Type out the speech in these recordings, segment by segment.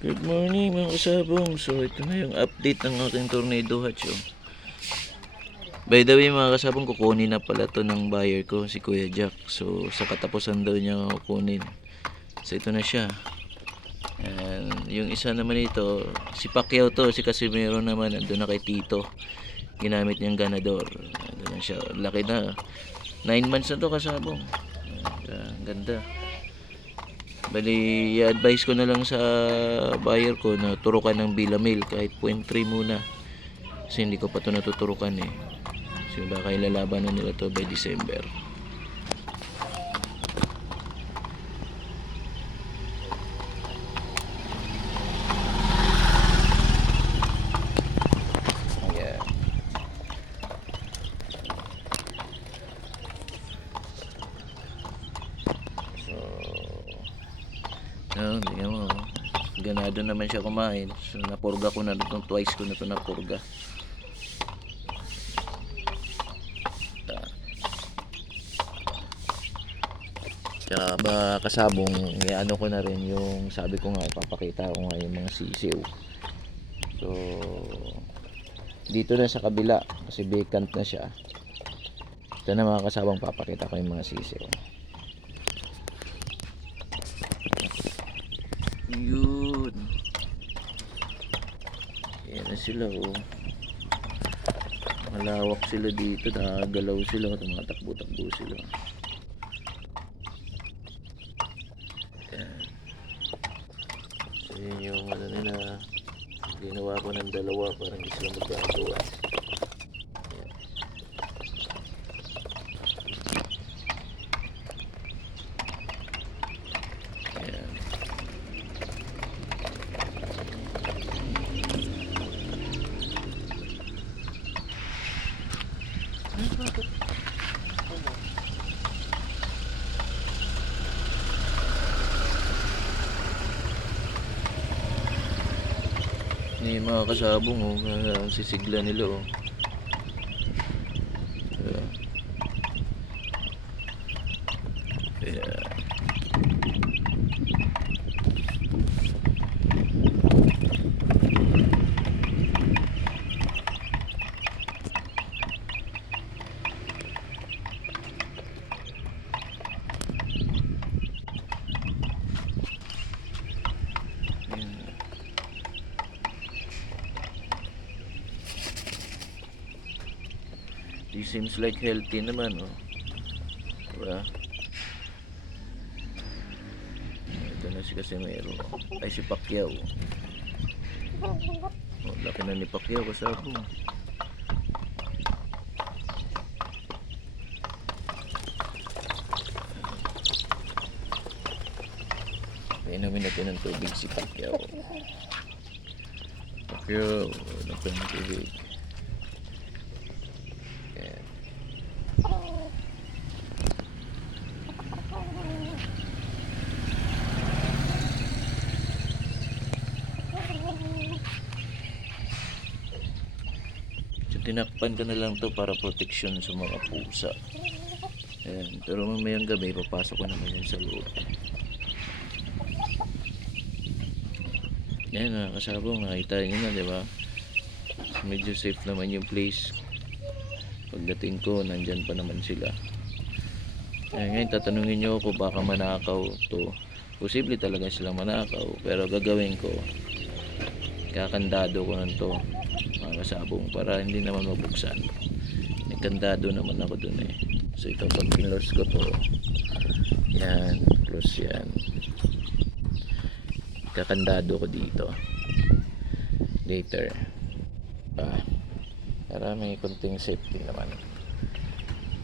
Good morning mga kasabong. So ito na yung update ng aking tornado hatch. By the way mga kasabong, kukunin na pala to ng buyer ko, si Kuya Jack. So sa katapusan daw niya kukunin. So ito na siya. And yung isa naman ito, si Pacquiao to, si Casimero naman ando na kay Tito. Ginamit niyang ganador. Ando na siya. Laki na. 9 months na to kasabong. Ang ganda. Bali, i-advise ko na lang sa buyer ko na turukan ng Bilamil kahit 0.3 muna. Kasi hindi ko pa ito natuturukan eh. So baka ilalaban na nila to by December. Ayan. So, tingnan mo. Ganado naman siya kumain. So napurga ko na itong twice ko na ito napurga. Kaya ba kasabong, ano ko na rin yung sabi ko nga, ipapakita ko nga yung mga sisiw. So dito na sa kabila kasi vacant na siya. Ito na mga kasabong, papakita ko yung mga sisiw. Yun. Yan na sila oh. Malawak sila dito, nakagalaw sila, tumatakbo-takbo sila. Yan. So yun yung ano nila, ginawa ko ng dalawa para hindi sila magkagawa. Yan. Ni mga kasabong oh, sisigla nila oh. Yeah. He seems like healthy naman oh. Diba? Ito na si Casimero. Ay si Pacquiao. Oh, laki na ni Pacquiao kasabong. Inumin natin ng tubig si Pacquiao. Pacquiao, laki ng tubig. Tinakpan ko na lang to para protection sa mga pusa. Ayan. Pero mamayang gabi papasok ko naman yun sa loob. Yan na kasabong, nakita nyo na diba, medyo safe naman yung place. Pagdating ko nandyan pa naman sila. Ayan, ngayon tatanungin nyo ako baka manakaw to. Posible talaga silang manakaw, pero gagawin ko, kakandado ko na to mga kasabong para hindi naman mabuksan. May kandado naman ako dun eh. So ito pag pinlose ko to, yan, close yan, kakandado ko dito later para may konting safety naman.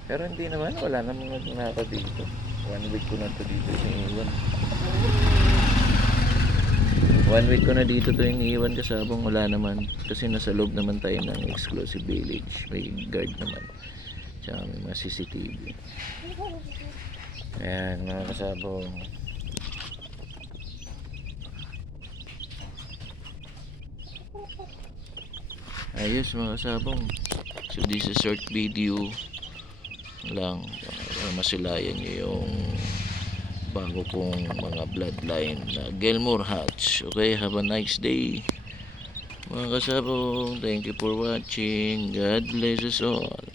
Pero hindi naman, wala namang nagnakaw dito. 1 week ko na to dito iniwan. 1 week ko na dito to iniwan kasabong, wala naman. Kasi nasa loob naman tayo ng exclusive village. May guard naman. Tsaka may mga CCTV. Ayan mga kasabong. Ayos mga kasabong. So this is a short video lang para masilayan nyo yung bago kong mga bloodline na Gilmore Hatch. Okay, have a nice day mga kasabong. Thank you for watching. God bless us all.